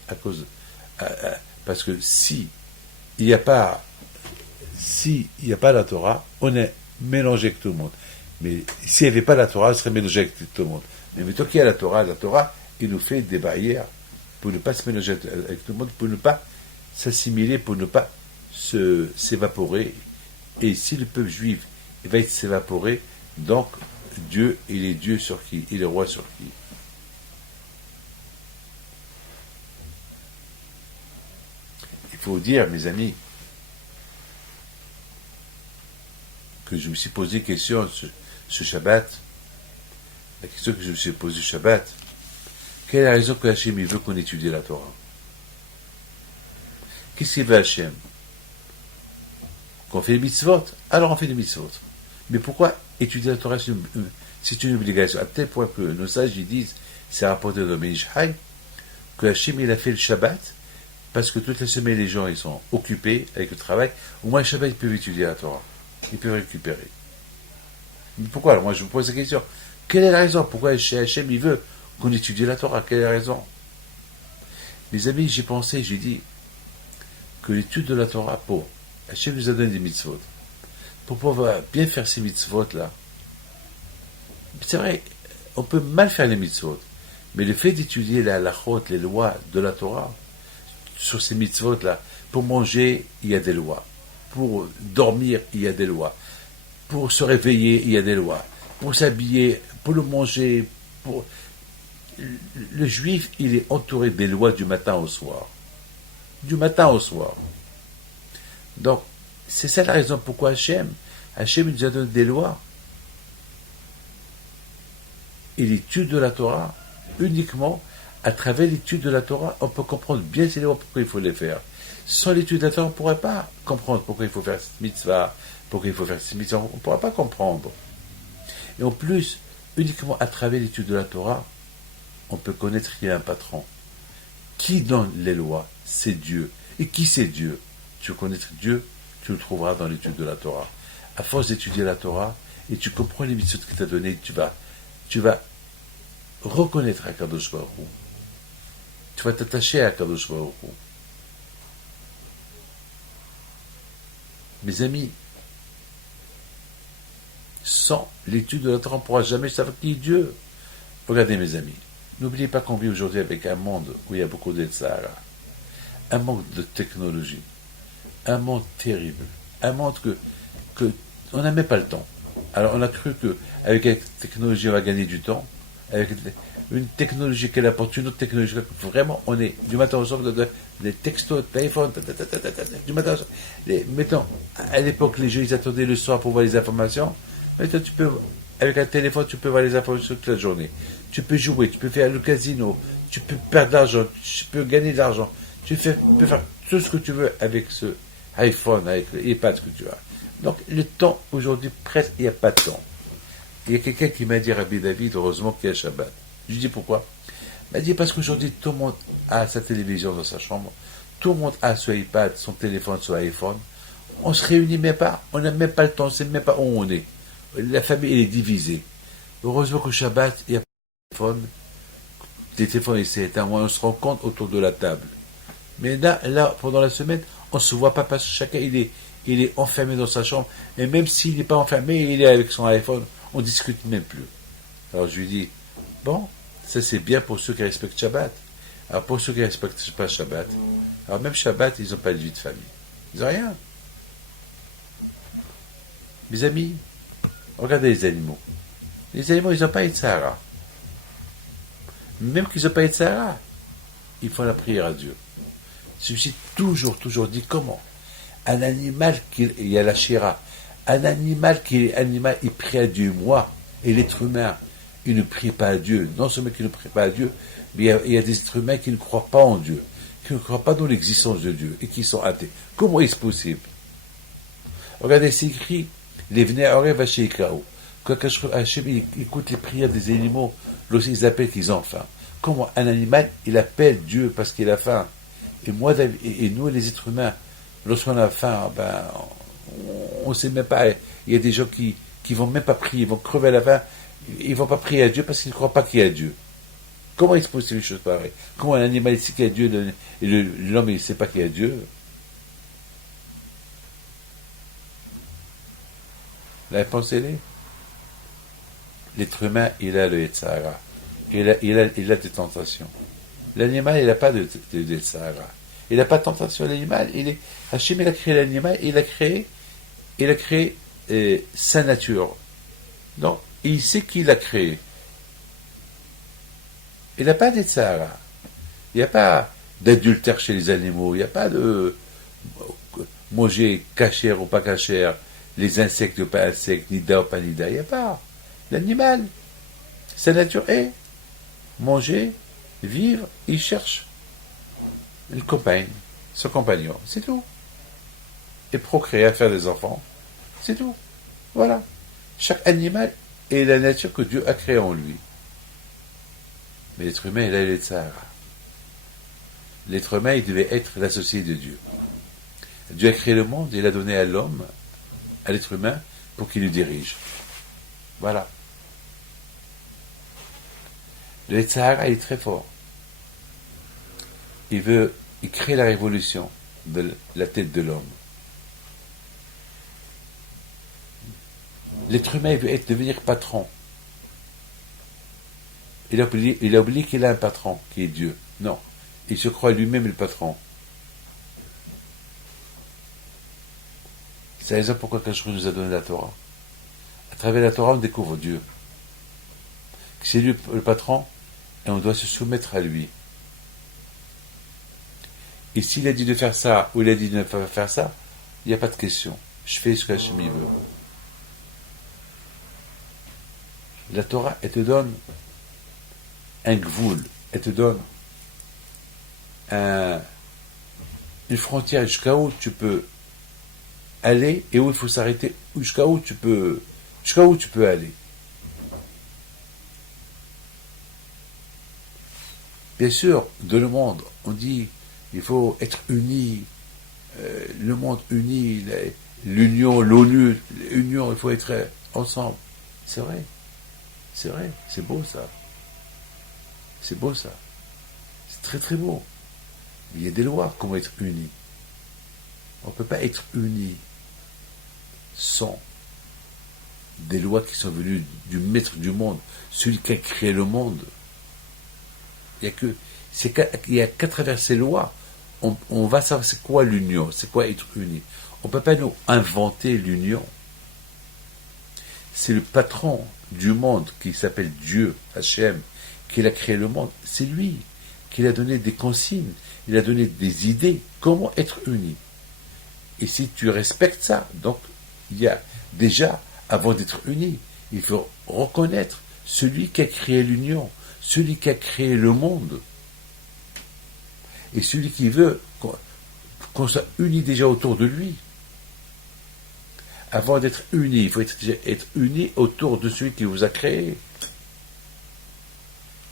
Parce que si il n'y a pas la Torah, on est mélangé avec tout le monde. Mais s'il n'y avait pas la Torah, on serait mélangé avec tout le monde. Mais tant qu'il y a la Torah, il nous fait des barrières pour ne pas se mélanger avec tout le monde, pour ne pas s'assimiler, pour ne pas s'évaporer. Et si le peuple juif va s'évaporer, donc Dieu, il est Dieu sur qui ? Il est roi sur qui ? Il faut dire, mes amis, que je me suis posé question ce Shabbat. La question que je me suis posée ce Shabbat, quelle est la raison que Hachem veut qu'on étudie la Torah ? Qu'est-ce qu'il veut Hachem ? Qu'on fait des mitzvot ? Alors on fait des mitzvot. Mais pourquoi étudier la Torah, c'est une obligation ? À tel point que nos sages ils disent, c'est rapporté dans Benish Hai, que Hachem il a fait le Shabbat, parce que toute la semaine les gens ils sont occupés avec le travail, au moins le Shabbat ils peuvent étudier la Torah. Ils peuvent récupérer. Mais pourquoi ? Alors moi je vous pose la question. Quelle est la raison ? Pourquoi chez Hachem il veut qu'on étudie la Torah ? Quelle est la raison ? Mes amis, j'ai pensé, j'ai dit que l'étude de la Torah, pour Hachem nous a donné des mitzvot. Pour pouvoir bien faire ces mitzvot-là, c'est vrai, on peut mal faire les mitzvot, mais le fait d'étudier la halachot, les lois de la Torah, sur ces mitzvot-là, pour manger, il y a des lois. Pour dormir, il y a des lois. Pour se réveiller, il y a des lois. Pour s'habiller, pour le manger, le juif, il est entouré des lois du matin au soir. Du matin au soir. Donc, c'est ça la raison pourquoi Hachem nous a donné des lois. Et l'étude de la Torah, uniquement à travers l'étude de la Torah, on peut comprendre bien ces lois, pourquoi il faut les faire. Sans l'étude de la Torah, on ne pourrait pas comprendre pourquoi il faut faire cette mitzvah, pourquoi il faut faire cette mitzvah, on ne pourra pas comprendre. Et en plus, uniquement à travers l'étude de la Torah, on peut connaître qu'il y a un patron. Qui donne les lois ? C'est Dieu. Et qui c'est Dieu ? Tu veux connaître Dieu ? Tu le trouveras dans l'étude de la Torah. À force d'étudier la Torah, et tu comprends les mitzvot qu'il t'a donné, tu vas reconnaître Akadosh Baruch Hu. Tu vas t'attacher à Akadosh Baruch Hu. Mes amis, sans l'étude de la Torah, on ne pourra jamais savoir qui est Dieu. Regardez mes amis, n'oubliez pas qu'on vit aujourd'hui avec un monde où il y a beaucoup d'El-Sahara, un manque de technologie, un monde terrible, un monde que on n'a même pas le temps. Alors on a cru qu'avec la technologie on va gagner du temps, avec une technologie qu'elle apporte, une autre technologie, vraiment on est du matin au soir, des textos, téléphones, du matin au soir, mettons, À l'époque, les gens, ils attendaient le soir pour voir les informations. Maintenant, avec un téléphone, tu peux voir les informations toute la journée. Tu peux jouer, tu peux faire le casino, tu peux perdre de l'argent, tu peux gagner de l'argent. Peux faire tout ce que tu veux avec ce iPhone, avec l'iPad que tu as. Donc, le temps, aujourd'hui, presque, il n'y a pas de temps. Il y a quelqu'un qui m'a dit, Rabbi David, heureusement qu'il y a Shabbat. Je lui dis pourquoi? Il m'a dit parce qu'aujourd'hui, tout le monde a sa télévision dans sa chambre, tout le monde a son iPad, son téléphone, son iPhone. On se réunit même pas, on n'a même pas le temps, on ne sait même pas où on est. La famille, elle est divisée. Heureusement qu'au Shabbat, il y a pas de téléphone. Les téléphones, ils s'éteignent, on se rencontre autour de la table. Mais là, pendant la semaine, on ne se voit pas parce que chacun, il est enfermé dans sa chambre. Et même s'il n'est pas enfermé, il est avec son iPhone, on ne discute même plus. Alors je lui dis, bon, ça c'est bien pour ceux qui respectent Shabbat. Alors pour ceux qui ne respectent pas Shabbat, alors même Shabbat, ils n'ont pas de vie de famille. Ils n'ont rien. Mes amis, regardez les animaux. Les animaux, ils n'ont pas de Sahara. Même qu'ils n'ont pas de Sahara, ils font la prière à Dieu. Je me suis toujours dit comment un animal, il y a la Shira, un animal qui est animal, il prie à Dieu. Moi, et l'être humain, il ne prie pas à Dieu. Non seulement qu'il ne prie pas à Dieu, mais il y a des êtres humains qui ne croient pas en Dieu, qui ne croient pas dans l'existence de Dieu et qui sont athées. Comment est-ce possible? Regardez, c'est écrit, les venez à Orev Hasheikrao. Quand Hachem écoute les prières des animaux, lorsqu'ils appellent qu'ils ont faim. Comment un animal, il appelle Dieu parce qu'il a faim. Et moi, et nous, les êtres humains, lorsqu'on a faim, ben, on ne sait même pas. Il y a des gens qui vont même pas prier, ils vont crever à la faim, ils vont pas prier à Dieu parce qu'ils ne croient pas qu'il y a Dieu. Comment est-ce possible une chose pareille? Comment un animal sait qu'il y a Dieu et l'homme il ne sait pas qu'il y a Dieu? La réponse est l'être humain, il a le Yetzirah. Il a des tentations. L'animal, il n'a pas de Yetzirah. Il n'a pas de tentation. L'animal, Hachem, il a créé l'animal, il a créé sa nature. Donc, il sait qu'il l'a créé. Il n'a pas de Yetzirah. Il n'y a pas d'adultère chez les animaux. Il n'y a pas de manger cachère ou pas cachère, les insectes ou pas insectes, nida ou pas nida. Il n'y a pas. L'animal, sa nature est manger, vivre, il cherche une compagne, son compagnon, c'est tout. Et procréer, faire des enfants, c'est tout. Voilà. Chaque animal est la nature que Dieu a créée en lui. Mais l'être humain, il a les Sahara. L'être humain, il devait être l'associé de Dieu. Dieu a créé le monde, il a donné à l'homme, à l'être humain, pour qu'il le dirige. Voilà. Le Sahara, il est très fort. Il crée la révolution de la tête de l'homme. L'être humain, il veut devenir patron. Il a oublié qu'il a un patron, qui est Dieu. Non. Il se croit lui-même le patron. C'est la raison pourquoi Kachru nous a donné la Torah. À travers la Torah, on découvre Dieu. C'est lui le patron, et on doit se soumettre à lui. Et s'il a dit de faire ça, ou il a dit de ne pas faire ça, il n'y a pas de question. Je fais ce qu'Hachem veut. La Torah, elle te donne un gvoul, elle te donne une frontière jusqu'à où tu peux aller et où il faut s'arrêter, jusqu'à où tu peux aller. Bien sûr, dans le monde, on dit il faut être unis, le monde uni, l'union, l'ONU, l'union, il faut être ensemble. C'est vrai, c'est beau ça. C'est beau ça. C'est très très beau. Il y a des lois, comment être unis. On ne peut pas être unis sans des lois qui sont venues du maître du monde, celui qui a créé le monde. Il n'y a qu'à travers ces lois, on va savoir c'est quoi l'union, c'est quoi être uni. On ne peut pas nous inventer l'union. C'est le patron du monde qui s'appelle Dieu, Hachem, qui a créé le monde. C'est lui qui a donné des consignes, il a donné des idées, comment être uni. Et si tu respectes ça, donc il y a déjà, avant d'être unis, il faut reconnaître celui qui a créé l'union, celui qui a créé le monde, et celui qui veut qu'on soit unis déjà autour de lui. Avant d'être unis, il faut être unis autour de celui qui vous a créé.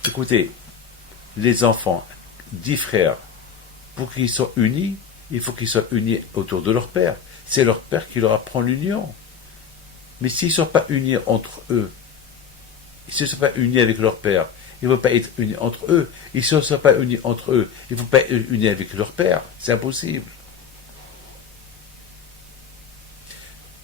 Écoutez, les enfants, 10 frères, pour qu'ils soient unis, il faut qu'ils soient unis autour de leur père. C'est leur père qui leur apprend l'union. Mais s'ils ne sont pas unis entre eux, ils ne sont pas unis avec leur père, ils ne vont pas être unis entre eux, ils ne sont pas unis entre eux, ils ne vont pas être unis avec leur père. C'est impossible.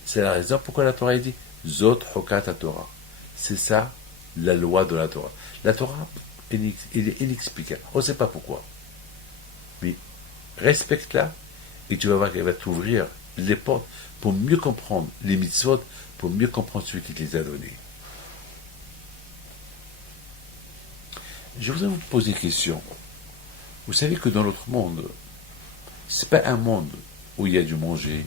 C'est la raison pourquoi la Torah dit Zot Hokat Torah. C'est ça la loi de la Torah. La Torah, elle est inexplicable. On ne sait pas pourquoi. Mais respecte-la et tu vas voir qu'elle va t'ouvrir les portes pour mieux comprendre les mitzvot, pour mieux comprendre celui qui te les a donnés. Je voudrais vous poser une question. Vous savez que dans notre monde, c'est pas un monde où il y a du manger,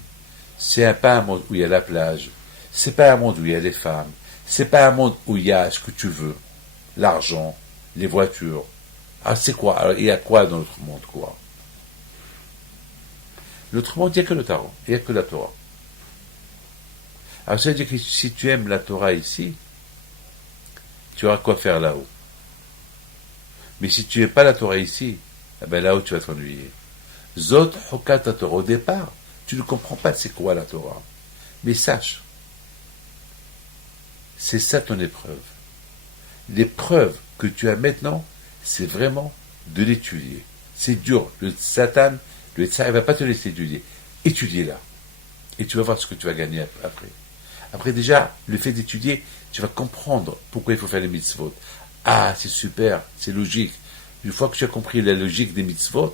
c'est pas un monde où il y a la plage, c'est pas un monde où il y a les femmes, c'est pas un monde où il y a ce que tu veux, l'argent, les voitures. Ah, c'est quoi? Alors, il y a quoi dans notre monde, quoi? Notre monde, il n'y a que le Tarot, il n'y a que la Torah. Alors, ça veut dire que si tu aimes la Torah ici, tu auras quoi faire là-haut. Mais si tu n'aimes pas la Torah ici, eh ben là-haut, tu vas t'ennuyer. Zot Hokat Torah. Au départ, tu ne comprends pas c'est quoi la Torah. Mais sache, c'est ça ton épreuve. L'épreuve que tu as maintenant, c'est vraiment de l'étudier. C'est dur. Le Satan, le Tzar, il ne va pas te laisser étudier. Étudie-la. Et tu vas voir ce que tu vas gagner après. Après déjà, le fait d'étudier, tu vas comprendre pourquoi il faut faire les mitzvot. Ah, c'est super, c'est logique. Une fois que tu as compris la logique des mitzvot,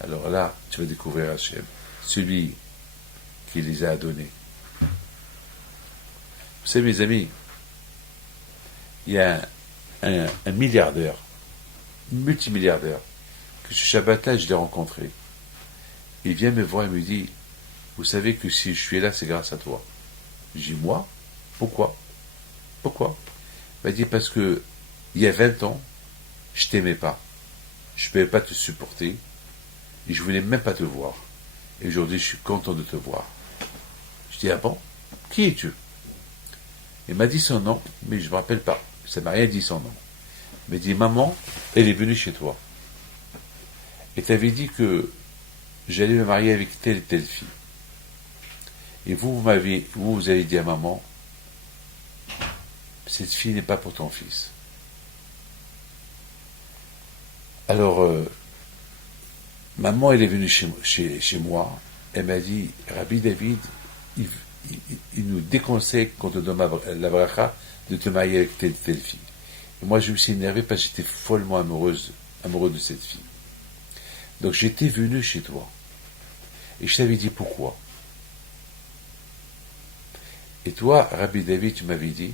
alors là, tu vas découvrir Hachem, celui qui les a donnés. Vous savez, mes amis, il y a un milliardaire, multimilliardaire, que ce Shabbat-là, je l'ai rencontré. Il vient me voir et me dit, vous savez que si je suis là, c'est grâce à toi. Je dis, moi? Pourquoi? Pourquoi? Il m'a dit, parce que il y a 20 ans, je t'aimais pas. Je ne pouvais pas te supporter. Et je voulais même pas te voir. Et aujourd'hui, je suis content de te voir. Je dis, ah bon? Qui es-tu? Il m'a dit son nom, mais je ne me rappelle pas. Ça ne m'a rien dit son nom. Il m'a dit, maman, elle est venue chez toi. Et tu avais dit que j'allais me marier avec telle et telle fille. Et vous avez dit à maman, cette fille n'est pas pour ton fils. Alors, maman, elle est venue chez moi, elle m'a dit, Rabbi David, il nous déconseille quand on te donne la bracha de te marier avec telle fille. Et moi, je me suis énervé parce que j'étais follement amoureux de cette fille. Donc, j'étais venu chez toi. Et je t'avais dit pourquoi. Et toi, Rabbi David, tu m'avais dit,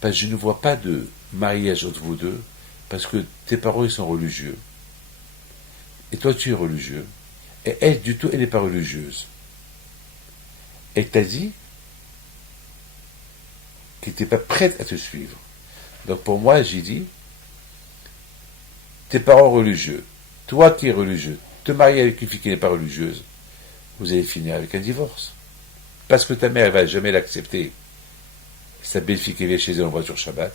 parce que je ne vois pas de mariage entre vous deux, parce que tes parents, ils sont religieux. Et toi, tu es religieux. Et elle, du tout, elle n'est pas religieuse. Elle t'a dit qu'elle n'était pas prête à te suivre. Donc pour moi, j'ai dit, tes parents religieux, toi qui es religieux, te marier avec une fille qui n'est pas religieuse, vous allez finir avec un divorce. Parce que ta mère, elle ne va jamais l'accepter. Sa belle-fille qui vient chez elle en voiture Shabbat.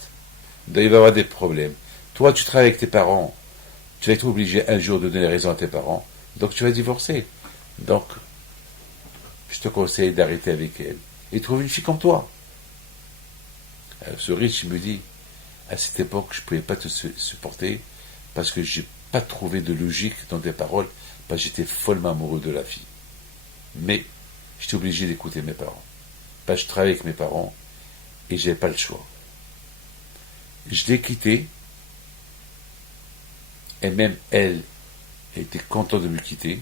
Donc il va y avoir des problèmes. Toi, tu travailles avec tes parents, tu vas être obligé un jour de donner raison à tes parents, donc tu vas divorcer. Donc, je te conseille d'arrêter avec elle et trouver une fille comme toi. Alors, ce riche, il me dit, à cette époque, je ne pouvais pas te supporter parce que je n'ai pas trouvé de logique dans tes paroles, parce que j'étais follement amoureux de la fille. Mais, j'étais obligé d'écouter mes parents. Parce que je travaillais avec mes parents et je n'avais pas le choix. Je l'ai quittée. Et même elle était contente de me quitter,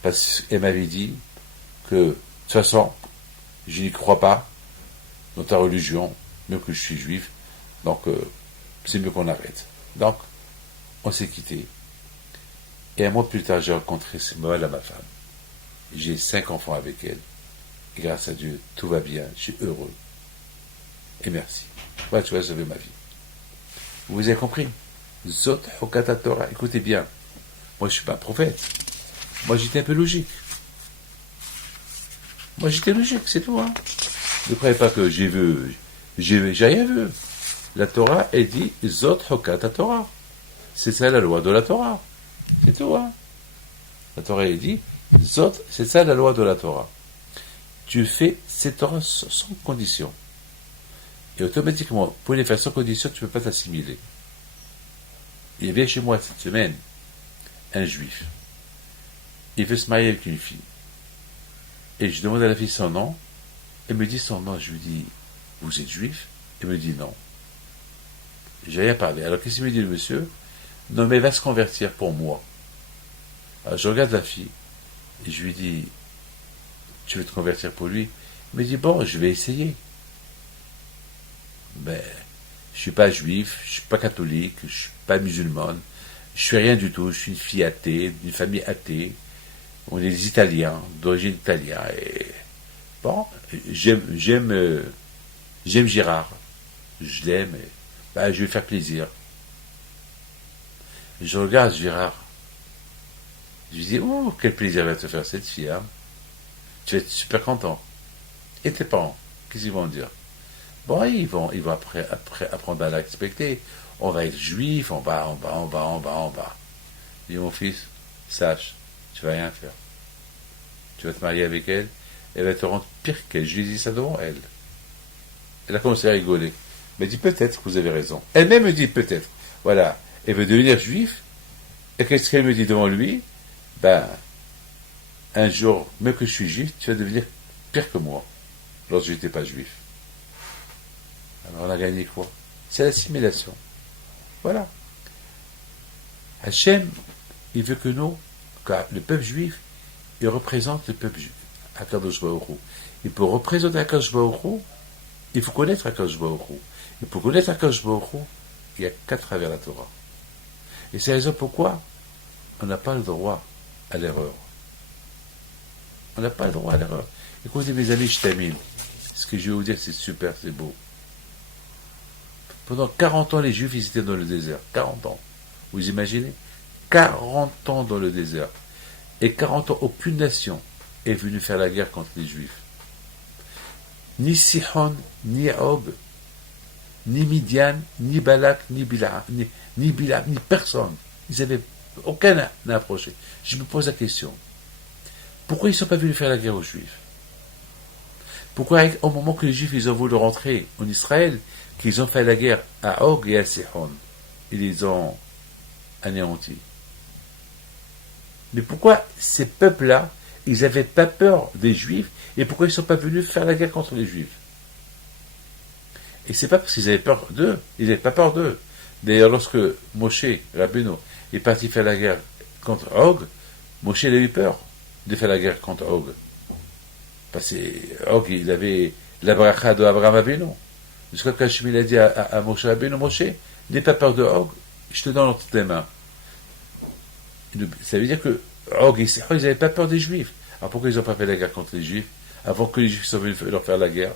parce qu'elle m'avait dit que, de toute façon, je n'y crois pas dans ta religion, même que je suis juif, donc c'est mieux qu'on arrête. Donc, on s'est quitté. Et un mois plus tard, j'ai rencontré Samuel à ma femme. J'ai 5 enfants avec elle. Et grâce à Dieu, tout va bien, je suis heureux. Et merci. Voilà, tu vas sauver ma vie. Vous avez compris? Zot Hokata Torah. Écoutez bien. Moi, je ne suis pas un prophète. Moi, j'étais un peu logique. Moi, j'étais logique, c'est tout. Hein. Ne croyez pas que j'ai rien vu. La Torah, elle dit Zot Hokata Torah. C'est ça la loi de la Torah. C'est tout. Hein. La Torah, elle dit Zot, c'est ça la loi de la Torah. Tu fais cette Torah sans condition. Et automatiquement, pour les faire sans condition, tu ne peux pas t'assimiler. Il vient chez moi cette semaine un juif. Il veut se marier avec une fille. Et je demande à la fille son nom. Elle me dit son nom. Je lui dis, vous êtes juif? Elle me dit non. J'ai rien parlé. Alors qu'est-ce qu'il me dit le monsieur? Non, mais elle va se convertir pour moi. Alors je regarde la fille et je lui dis, tu veux te convertir pour lui? Il me dit, bon, je vais essayer. Ben, je suis pas juif, je suis pas catholique, je suis pas musulmane, je suis rien du tout, je suis une fille athée, d'une famille athée. On est des Italiens, d'origine italienne. Et bon, j'aime Gérard. Je l'aime, et ben, je vais faire plaisir. Je regarde Gérard. Je lui dis, oh, quel plaisir va te faire cette fille, hein. Tu vas être super content. Et tes parents, qu'est-ce qu'ils vont dire? Bon, ils vont après apprendre à la respecter. On va être juif, on va. Je dis, mon fils, sache, tu vas rien faire. Tu vas te marier avec elle, elle va te rendre pire qu'elle. Je lui dis ça devant elle. Elle a commencé à rigoler. Elle me dit, peut-être que vous avez raison. Elle-même me dit, peut-être. Voilà, elle veut devenir juif. Et qu'est-ce qu'elle me dit devant lui? Ben, un jour, même que je suis juif, tu vas devenir pire que moi, lorsque je n'étais pas juif. Alors on a gagné quoi? C'est l'assimilation. Voilà. Hachem, il veut que nous, car le peuple juif, il représente le peuple juif, Akadosh Baruch Hu. Et pour représenter Akadosh Baruch Hu, il faut connaître Akadosh Baruch Hu. Et pour connaître Akadosh Baruch Hu, il n'y a qu'à travers la Torah. Et c'est la raison pourquoi on n'a pas le droit à l'erreur. On n'a pas le droit à l'erreur. Écoutez mes amis, je termine. Ce que je vais vous dire, c'est super, c'est beau. Pendant 40 ans, les Juifs, ils étaient dans le désert. 40 ans. Vous imaginez? 40 ans dans le désert. Et 40 ans, aucune nation est venue faire la guerre contre les Juifs. Ni Sihon, ni Og, ni Midian, ni Balak, ni Bilam, ni personne. Ils n'avaient aucun n'a approché. Je me pose la question. Pourquoi ils ne sont pas venus faire la guerre aux Juifs? Pourquoi, au moment que les Juifs ils ont voulu rentrer en Israël, qu'ils ont fait la guerre à Og et à Sihon, ils les ont anéantis? Mais pourquoi ces peuples-là, ils n'avaient pas peur des Juifs, et pourquoi ils ne sont pas venus faire la guerre contre les Juifs? Et c'est pas parce qu'ils avaient peur d'eux, ils n'avaient pas peur d'eux. D'ailleurs, lorsque Moshe Rabbeinu est parti faire la guerre contre Og, Moshe a eu peur de faire la guerre contre Og. Parce que Og, il avait la bracha de Abraham Avinu. Jusqu'à quand Hachem a dit à Moshe Rabbeinu, Moshe, n'aie pas peur de Og, je te donne entre tes mains. Ça veut dire que Og et Sihon, ils n'avaient pas peur des Juifs. Alors pourquoi ils n'ont pas fait la guerre contre les Juifs avant que les Juifs soient venus leur faire la guerre?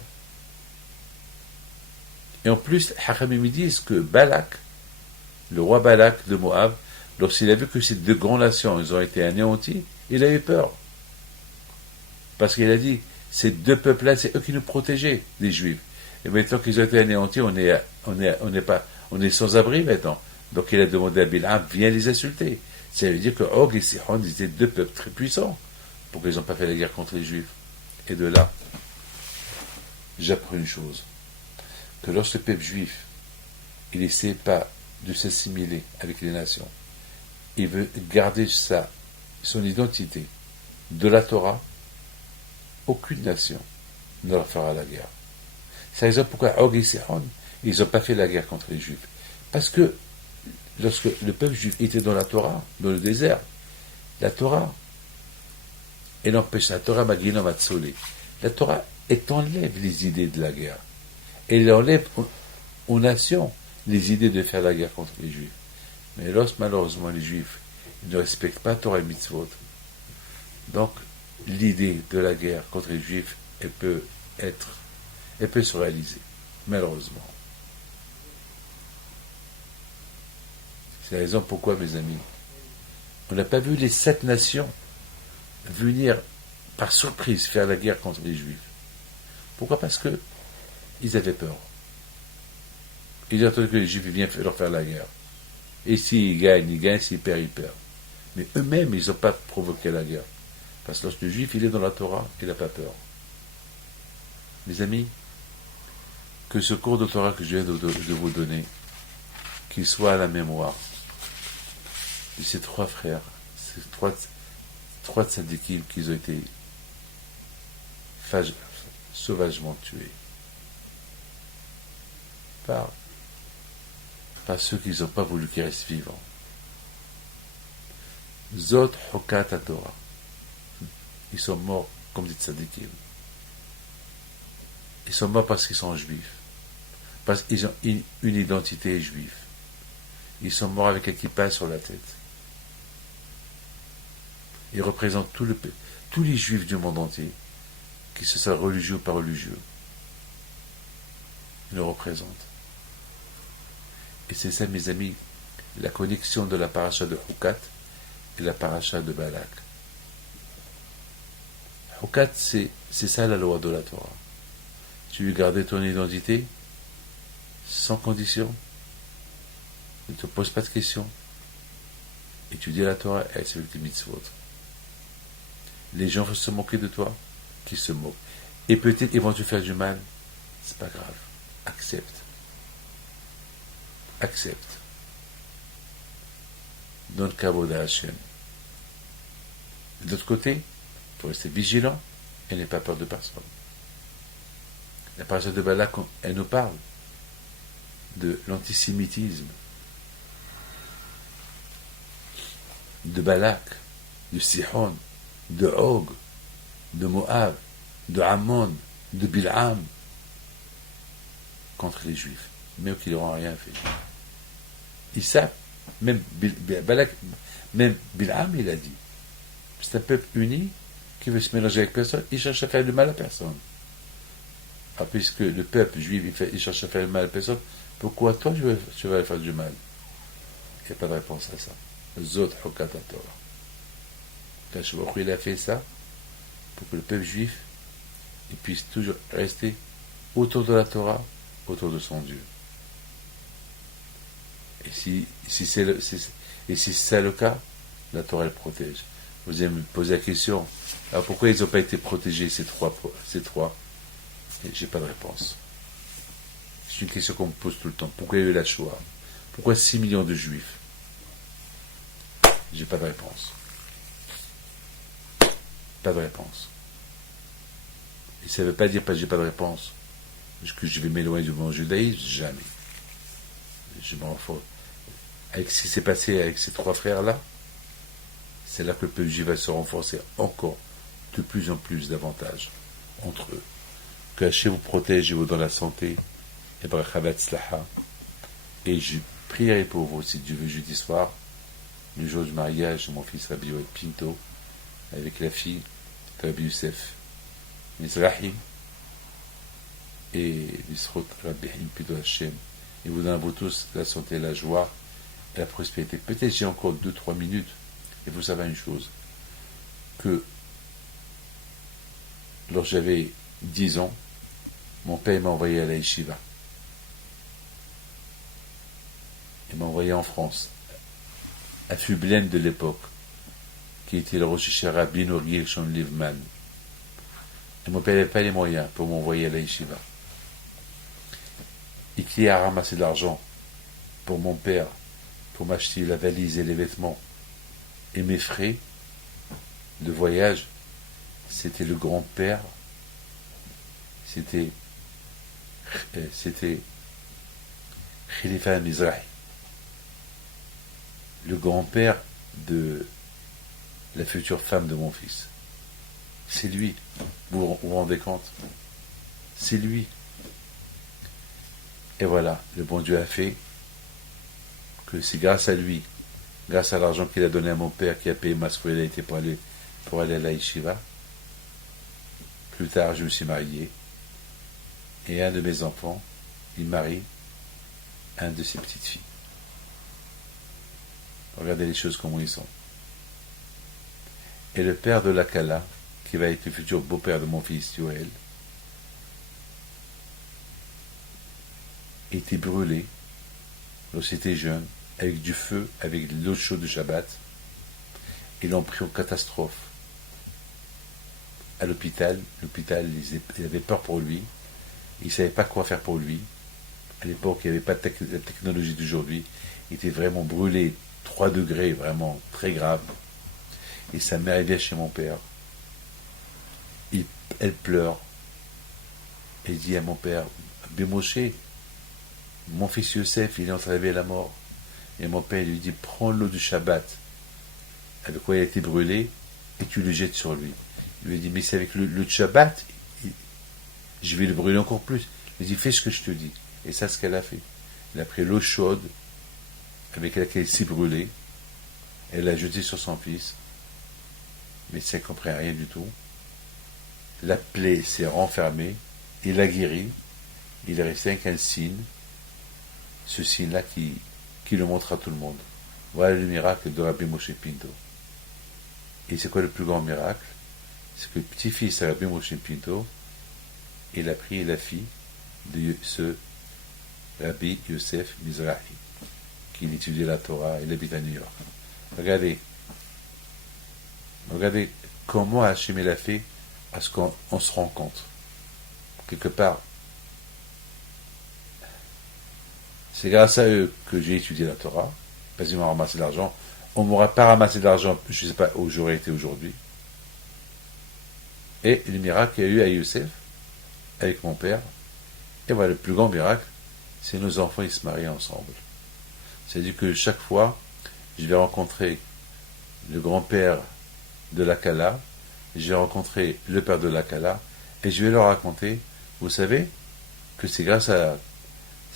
Et en plus, Hachamim me disent que Balak, le roi Balak de Moab, lorsqu'il a vu que ces deux grandes nations ils ont été anéantis, il a eu peur. Parce qu'il a dit, ces deux peuples-là, c'est eux qui nous protégeaient, les Juifs. Et maintenant qu'ils ont été anéantis, on est sans abri maintenant. Donc il a demandé à Bilam, viens les insulter. Ça veut dire que Og et Sihon étaient deux peuples très puissants. Pourquoi ils n'ont pas fait la guerre contre les Juifs? Et de là, j'apprends une chose. Que lorsque le peuple juif, il n'essaie pas de s'assimiler avec les nations, il veut garder son identité de la Torah, aucune nation ne leur fera la guerre. C'est la raison pourquoi Og et Sihon, ils n'ont pas fait la guerre contre les Juifs. Parce que lorsque le peuple juif était dans la Torah, dans le désert, la Torah, elle empêche la Torah Maginom Atzolé. La Torah, elle enlève les idées de la guerre. Elle enlève aux nations les idées de faire la guerre contre les Juifs. Mais lorsque malheureusement les Juifs ne respectent pas Torah et Mitzvot, donc l'idée de la guerre contre les Juifs, elle peut se réaliser, malheureusement. C'est la raison pourquoi, mes amis, on n'a pas vu les 7 nations venir par surprise faire la guerre contre les Juifs. Pourquoi? Parce que ils avaient peur. Ils attendaient que les Juifs viennent leur faire la guerre. Et s'ils gagnent, ils gagnent, s'ils perdent, ils perdent. Mais eux-mêmes, ils n'ont pas provoqué la guerre. Parce que lorsque le Juif, il est dans la Torah, il n'a pas peur. Mes amis, que ce cours de Torah que je viens de vous donner, qu'il soit à la mémoire de ces 3 frères, ces trois tzadikim qui ont été sauvagement tués par ceux qui n'ont pas voulu qu'ils restent vivants. Zot Hokat Torah. Ils sont morts comme des tzadikim. Ils sont morts parce qu'ils sont juifs. Parce qu'ils ont une identité juive. Ils sont morts avec un kippa sur la tête. Ils représentent tous les juifs du monde entier, qu'ils se soient religieux ou pas religieux. Ils le représentent. Et c'est ça, mes amis, la connexion de la paracha de Hukat et la paracha de Balak. Hukat, c'est ça la loi de la Torah. Tu veux garder ton identité sans condition. Ne te pose pas de questions. Et tu dis la Torah, et c'est tes mitzvot. Les gens veulent se moquer de toi, qu'ils se moquent. Et peut-être ils vont te faire du mal. C'est pas grave. Accepte. Accepte. Donne kavod à Hachem. De l'autre côté, il faut rester vigilant et n'aie pas peur de personne. La paracha de Balak, elle nous parle de l'antisémitisme de Balak, de Sihon, de Og, de Moab, de Ammon, de Bil'am contre les Juifs, même qu'ils n'auront rien fait. Ils savent, même Balak, même Bil'am, il a dit, c'est un peuple uni qui veut se mélanger avec personne, il cherche à faire du mal à personne. Ah, puisque le peuple juif, il cherche à faire du mal à personne, pourquoi toi tu vas faire du mal? Il n'y a pas de réponse à ça. Zot Hukat Torah. Quand il a fait ça, pour que le peuple juif il puisse toujours rester autour de la Torah, autour de son Dieu. Et si c'est ça le cas, la Torah elle protège. Vous allez me poser la question, alors pourquoi ils n'ont pas été protégés ces trois? Et j'ai pas de réponse. C'est une question qu'on me pose tout le temps. Pourquoi il y a eu la Shoah? Pourquoi 6 millions de Juifs? J'ai pas de réponse. Pas de réponse. Et ça ne veut pas dire que j'ai pas de réponse. Est-ce que je vais m'éloigner du bon judaïsme? Jamais. Je m'en fous. Avec ce qui s'est passé avec ces 3 frères-là, c'est là que le peuple juif va se renforcer encore de plus en plus davantage entre eux. Que Hachem vous protège et vous donne la santé. Et brachavat slaha. Et je prierai pour vous, si Dieu veut, jeudi soir, le jour du mariage de mon fils Rabbi Yoel Pinto, avec la fille de Rabbi Youssef Mizrahi, et Bisrot Rabbi Pinto Hachem. Et vous donne à vous tous la santé, la joie et la prospérité. Peut-être j'ai encore 2-3 minutes, et vous savez une chose, que lorsque j'avais 10 ans, mon père m'a envoyé à la yeshiva. Il m'a envoyé en France, à Fublen de l'époque, qui était le Rosh Hashanah Bino Gershon Livman. Et mon père n'avait pas les moyens pour m'envoyer à la yeshiva. Et qui a ramassé de l'argent pour mon père, pour m'acheter la valise et les vêtements et mes frais de voyage, c'était le grand-père, c'était Khalifa Mizrahi, le grand-père de la future femme de mon fils. C'est lui, vous vous rendez compte? C'est lui. Et voilà, le bon Dieu a fait que c'est grâce à lui, grâce à l'argent qu'il a donné à mon père, qui a payé ma scolarité pour aller à la yeshiva, Plus tard, je me suis marié. Et un de mes enfants, il marie un de ses petites filles. Regardez les choses comment ils sont. Et le père de la Kala, qui va être le futur beau-père de mon fils Yoel, était brûlé lorsqu'il était jeune, avec du feu, avec de l'eau chaude de Shabbat. Ils l'ont pris en catastrophe. À l'hôpital, ils avaient peur pour lui. Ils ne savaient pas quoi faire pour lui. À l'époque, il n'y avait pas de la technologie d'aujourd'hui. Il était vraiment brûlé, 3 degrés, vraiment très grave. Et sa mère, elle vient chez mon père. Elle pleure. Elle dit à mon père, Bimoshe, mon fils Yosef, il est en train d'arriver à la mort. Et mon père lui dit, prends l'eau du Shabbat, avec quoi il a été brûlé, et tu le jettes sur lui. Il lui dit, mais c'est avec le Shabbat, je vais le brûler encore plus. Il dit, fais ce que je te dis. Et ça, c'est ce qu'elle a fait. Elle a pris l'eau chaude, avec laquelle il s'est brûlé, elle l'a jeté sur son fils, mais ça ne comprend rien du tout. La plaie s'est renfermée, il a guéri, il est resté avec un signe, ce signe-là qui le montre à tout le monde. Voilà le miracle de Rabbi Moshe Pinto. Et c'est quoi le plus grand miracle? C'est que le petit-fils de Rabbi Moshe Pinto, il a pris la fille de ce Rabbi Yosef Mizrahi, qui étudiait la Torah, il habite à New York. Regardez comment Hachem l'a fait à ce qu'on se rencontre. Quelque part, c'est grâce à eux que j'ai étudié la Torah, parce qu'ils m'ont ramassé de l'argent. On ne m'aurait pas ramassé de l'argent, je ne sais pas où j'aurais été aujourd'hui. Et le miracle qu'il y a eu à Youssef, avec mon père, et voilà, le plus grand miracle, c'est nos enfants, ils se marient ensemble. C'est-à-dire que chaque fois, je vais rencontrer le grand-père de la Kala, je vais rencontrer le père de la Kala, et je vais leur raconter, vous savez, que c'est grâce à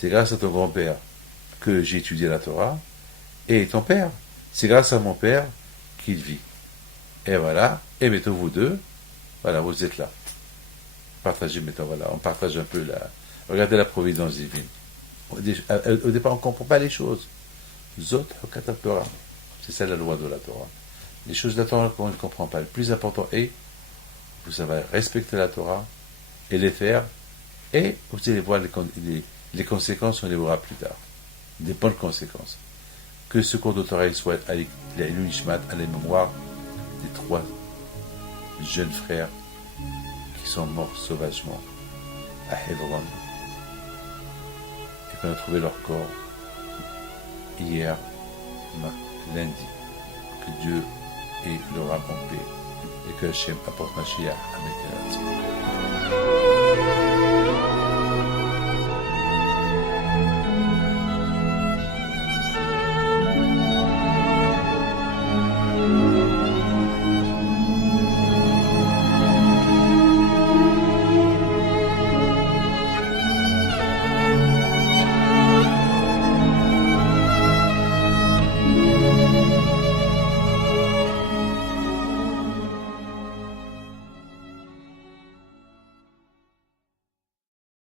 ton grand-père que j'ai étudié la Torah, et ton père, c'est grâce à mon père qu'il vit. Et voilà, et mettons vous deux, voilà, vous êtes là. Partagez, mettons, voilà, on partage un peu la... Regardez la providence divine. Au départ, on ne comprend pas les choses. Zot Hakat Torah. C'est ça la loi de la Torah. Les choses de la Torah qu'on ne comprend pas. Le plus important est, vous savez respecter la Torah et les faire, et vous allez voir les conséquences, on les verra plus tard. Des bonnes conséquences. Que ce cours de Torah soit avec la Nishmat à la mémoire des 3 jeunes frères qui sont morts sauvagement à Hebron et qu'on a trouvé leur corps hier, lundi. Que Dieu ait leur âme en paix et que Hachem apporte Mashiach à Mekerat.